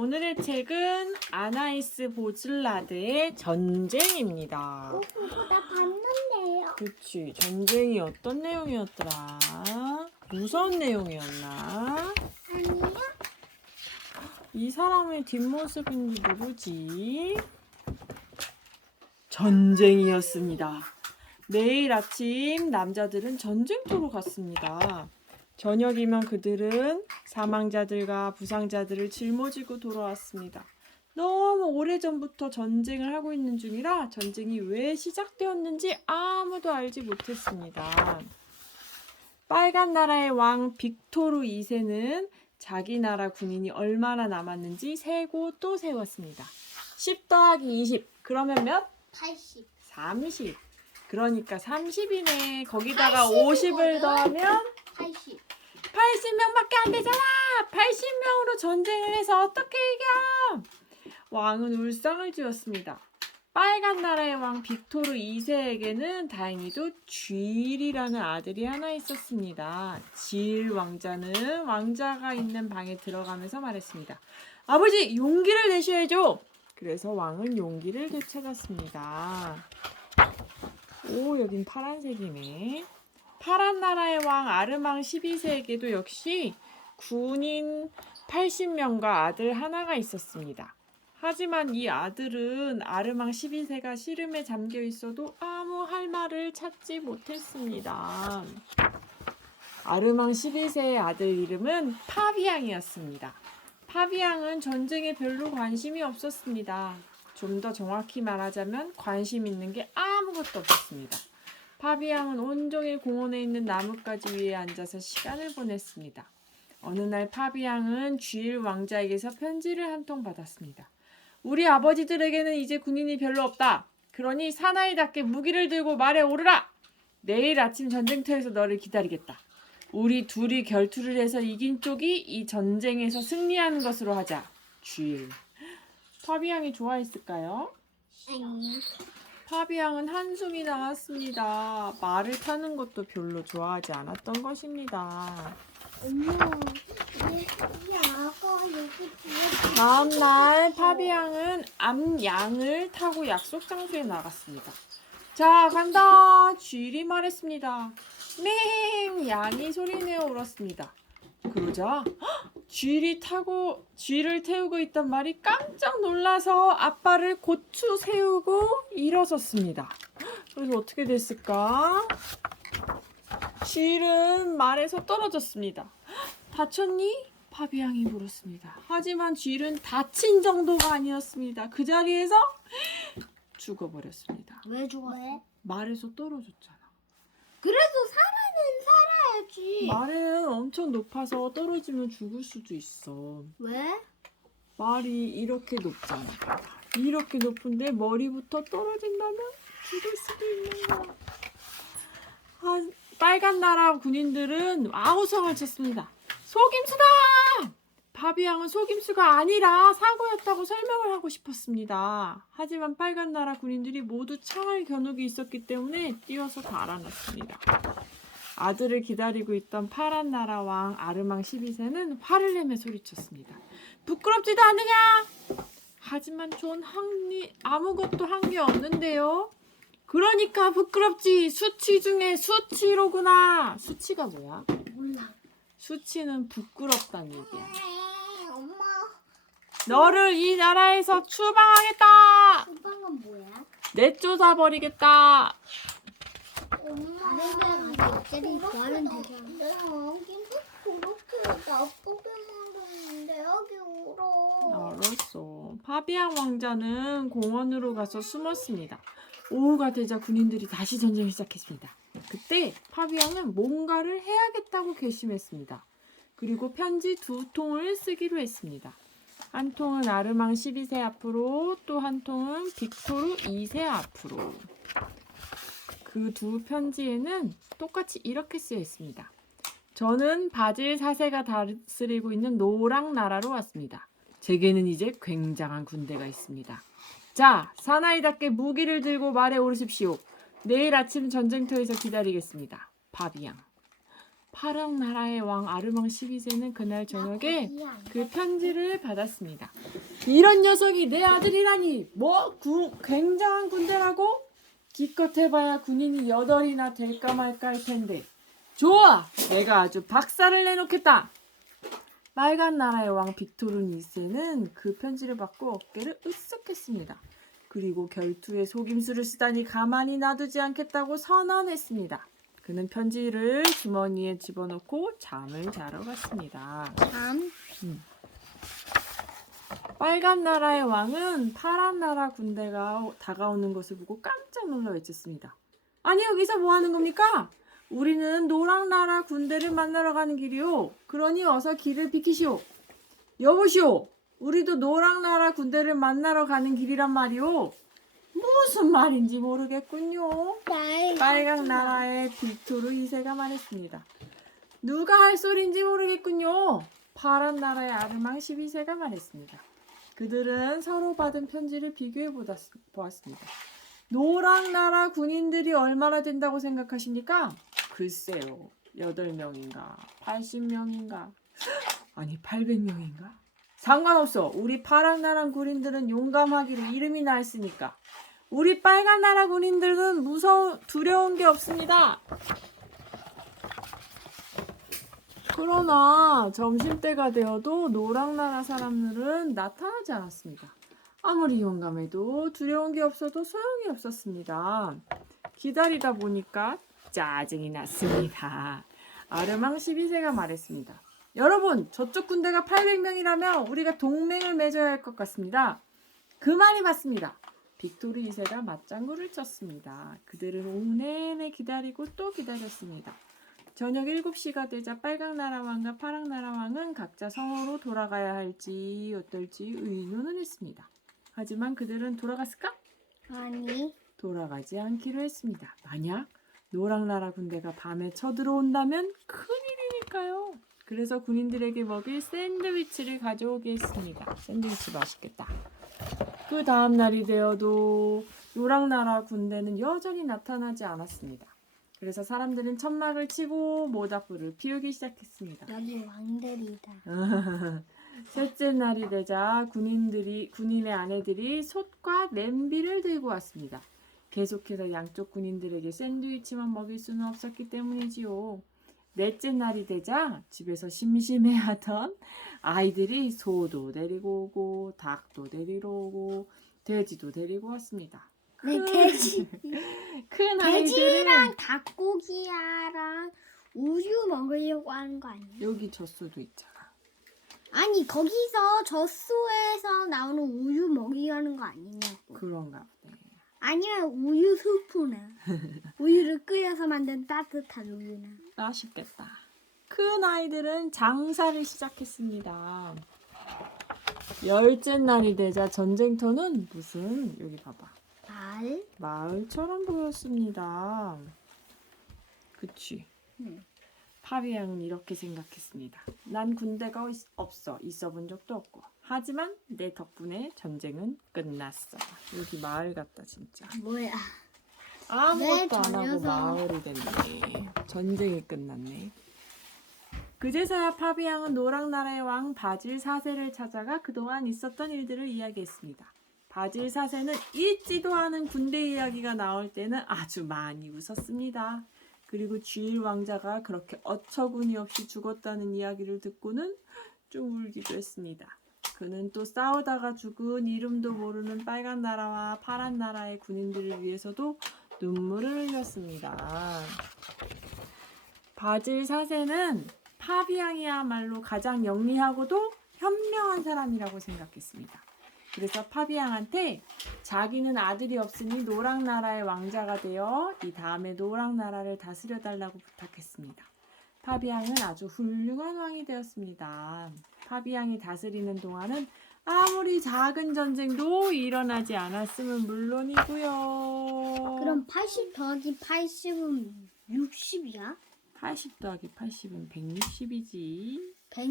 오늘의 책은 아나이스 보즐라드의 전쟁입니다. 그거 나 봤는데요. 그치, 전쟁이 어떤 내용이었더라? 무서운 내용이었나? 아니요? 이 사람의 뒷모습인지 누구지? 전쟁이었습니다. 내일 아침 남자들은 전쟁터로 갔습니다. 저녁이면 그들은 사망자들과 부상자들을 짊어지고 돌아왔습니다. 너무 오래전부터 전쟁을 하고 있는 중이라 전쟁이 왜 시작되었는지 아무도 알지 못했습니다. 빨간 나라의 왕 빅토르 2세는 자기 나라 군인이 얼마나 남았는지 세고 또 세웠습니다. 10 더하기 20 그러면 몇? 80. 30. 그러니까 30이네. 거기다가 80 이거는? 50을 더하면 80. 80명밖에 안 되잖아. 80명으로 전쟁을 해서 어떻게 이겨? 왕은 울상을 지었습니다. 빨간 나라의 왕 빅토르 2세에게는 다행히도 쥐일이라는 아들이 하나 있었습니다. 쥐일 왕자는 왕자가 있는 방에 들어가면서 말했습니다. 아버지, 용기를 내셔야죠. 그래서 왕은 용기를 되찾았습니다. 오, 여긴 파란색이네. 파란 나라의 왕 아르망 12세에게도 역시 군인 80명과 아들 하나가 있었습니다. 하지만 이 아들은 아르망 12세가 시름에 잠겨 있어도 아무 할 말을 찾지 못했습니다. 아르망 12세의 아들 이름은 파비앙이었습니다. 파비앙은 전쟁에 별로 관심이 없었습니다. 좀 더 정확히 말하자면 관심 있는 게 아무것도 없었습니다. 파비앙은 온종일 공원에 있는 나뭇가지 위에 앉아서 시간을 보냈습니다. 어느 날 파비앙은 쥐일 왕자에게서 편지를 한 통 받았습니다. 우리 아버지들에게는 이제 군인이 별로 없다. 그러니 사나이답게 무기를 들고 말에 오르라. 내일 아침 전쟁터에서 너를 기다리겠다. 우리 둘이 결투를 해서 이긴 쪽이 이 전쟁에서 승리하는 것으로 하자. 쥐일. 파비앙이 좋아했을까요? 아니. 파비앙은 한숨이 나왔습니다. 말을 타는 것도 별로 좋아하지 않았던 것입니다. 엄마, 이 아가 여기 뒤에. 다음 날 파비앙은 암양을 타고 약속 장소에 나갔습니다. 자, 간다. 쥐일이 말했습니다. 맹! 양이 소리내어 울었습니다. 그러자 쥐를 태우고 있던 말이 깜짝 놀라서 앞발을 고추 세우고 일어섰습니다. 그래서 어떻게 됐을까? 쥐는 말에서 떨어졌습니다. 다쳤니? 파비앙이 물었습니다. 하지만 쥐는 다친 정도가 아니었습니다. 그 자리에서 죽어버렸습니다. 왜 죽었어? 말에서 떨어졌잖아. 그래도 살아는 살아야지. 말은 엄청 높아서 떨어지면 죽을 수도 있어. 왜? 말이 이렇게 높잖아. 이렇게 높은데 머리부터 떨어진다면 죽을 수도 있는 거야. 빨간 나라 군인들은 아우성을 쳤습니다. 속임수다! 파비앙은 속임수가 아니라 사고였다고 설명을 하고 싶었습니다. 하지만 빨간 나라 군인들이 모두 창을 겨누고 있었기 때문에 뛰어서 달아났습니다. 아들을 기다리고 있던 파란 나라 왕 아르망 12세는 화를 내며 소리쳤습니다. 부끄럽지도 않느냐? 하지만 전 아무것도 한 게 없는데요. 그러니까 부끄럽지. 수치 중에 수치로구나. 수치가 뭐야? 몰라. 수치는 부끄럽다는 얘기야. 엄마. 너를 이 나라에서 추방하겠다. 수방은 뭐야? 내쫓아버리겠다. 엄마. 다른 데 갑자기 좋아하는 되잖아. 여기도 그렇게 나쁘게 만드는데 여기 울어. 알았어. 파비앙 왕자는 공원으로 가서 숨었습니다. 오후가 되자 군인들이 다시 전쟁을 시작했습니다. 그때 파비앙은 뭔가를 해야겠다고 결심했습니다. 그리고 편지 2통을 쓰기로 했습니다. 한 통은 아르망 12세 앞으로, 또 한 통은 빅토르 2세 앞으로. 그 두 편지에는 똑같이 이렇게 쓰여 있습니다. 저는 바질 4세가 다스리고 있는 노랑 나라로 왔습니다. 제게는 이제 굉장한 군대가 있습니다. 자, 사나이답게 무기를 들고 말에 오르십시오. 내일 아침 전쟁터에서 기다리겠습니다. 파비앙. 파랑 나라의 왕 아르망 12세는 그날 저녁에 그 편지를 받았습니다. 이런 녀석이 내 아들이라니 뭐 굉장한 군대라고? 기껏 해봐야 군인이 8이나 될까 말까 할 텐데. 좋아! 내가 아주 박살을 내놓겠다! 빨간 나라의 왕 빅토르 2세는 그 편지를 받고 어깨를 으쓱했습니다. 그리고 결투에 속임수를 쓰다니 가만히 놔두지 않겠다고 선언했습니다. 그는 편지를 주머니에 집어넣고 잠을 자러 갔습니다. 잠. 빨간 나라의 왕은 파란 나라 군대가 다가오는 것을 보고 깜짝 놀라 외쳤습니다. 아니 여기서 뭐 하는 겁니까? 우리는 노랑 나라 군대를 만나러 가는 길이오. 그러니 어서 길을 비키시오. 여보시오. 우리도 노랑 나라 군대를 만나러 가는 길이란 말이오. 무슨 말인지 모르겠군요. 빨강 나라의 빅토르 2세가 말했습니다. 누가 할 소리인지 모르겠군요. 파란 나라의 아르망 12세가 말했습니다. 그들은 서로 받은 편지를 비교해 보았습니다. 노랑 나라 군인들이 얼마나 된다고 생각하십니까? 글쎄요. 8명인가 80명인가 아니 800명인가? 상관없어. 우리 파랑 나라 군인들은 용감하기로 이름이 나 있으니까. 우리 빨간 나라 군인들은 두려운 게 없습니다. 그러나 점심때가 되어도 노랑 나라 사람들은 나타나지 않았습니다. 아무리 용감해도 두려운 게 없어도 소용이 없었습니다. 기다리다 보니까 짜증이 났습니다. 아르망 12세가 말했습니다. 여러분, 저쪽 군대가 800명이라면 우리가 동맹을 맺어야 할 것 같습니다. 그 말이 맞습니다. 빅토르 2세가 맞장구를 쳤습니다. 그들은 오후 내내 기다리고 또 기다렸습니다. 저녁 7시가 되자 빨강 나라 왕과 파랑 나라 왕은 각자 성으로 돌아가야 할지 어떨지 의논을 했습니다. 하지만 그들은 돌아갔을까? 아니. 돌아가지 않기로 했습니다. 만약 노랑 나라 군대가 밤에 쳐들어온다면 큰일이니까요. 그래서 군인들에게 먹일 샌드위치를 가져오게 했습니다. 샌드위치 맛있겠다. 그 다음 날이 되어도 노랑 나라 군대는 여전히 나타나지 않았습니다. 그래서 사람들은 천막을 치고 모닥불을 피우기 시작했습니다. 여기 왕들이다. 셋째 날이 되자 군인의 아내들이 솥과 냄비를 들고 왔습니다. 계속해서 양쪽 군인들에게 샌드위치만 먹일 수는 없었기 때문이지요. 넷째 날이 되자 집에서 심심해하던 아이들이 소도 데리고 오고 닭도 데리러 오고 돼지도 데리고 왔습니다. 네, 돼지. 큰 아이들은 돼지랑 닭고기랑 우유 먹으려고 하는 거 아니야? 여기 젖소도 있잖아. 아니 거기서 젖소에서 나오는 우유 먹이려는 거 아니냐고. 그런가 보네. 아니면 우유 스프나 우유를 끓여서 만든 따뜻한 우유나. 맛있겠다. 큰 아이들은 장사를 시작했습니다. 10째 날이 되자 전쟁터는 무슨 여기 봐봐. 마을처럼 보였습니다. 그치? 파비앙은 이렇게 생각했습니다. 난 군대가 없어. 있어 본 적도 없고. 하지만 내 덕분에 전쟁은 끝났어. 여기 마을 같다 진짜. 뭐야? 아무것도 안 저 하고 녀석. 마을이 됐네. 전쟁이 끝났네. 그제서야 파비앙은 노랑나라의 왕 바질 4세를 찾아가 그동안 있었던 일들을 이야기했습니다. 바질 4세는 읽지도 않은 군대 이야기가 나올 때는 아주 많이 웃었습니다. 그리고 주일 왕자가 그렇게 어처구니 없이 죽었다는 이야기를 듣고는 좀 울기도 했습니다. 그는 또 싸우다가 죽은 이름도 모르는 빨간 나라와 파란 나라의 군인들을 위해서도 눈물을 흘렸습니다. 바질 4세는 파비앙이야말로 가장 영리하고도 현명한 사람이라고 생각했습니다. 그래서 파비앙한테 자기는 아들이 없으니 노랑나라의 왕자가 되어 이 다음에 노랑나라를 다스려달라고 부탁했습니다. 파비앙은 아주 훌륭한 왕이 되었습니다. 파비앙이 다스리는 동안은 아무리 작은 전쟁도 일어나지 않았으면 물론이고요. 그럼 80 더하기 80은 60이야? 80 더하기 80은 160이지. 100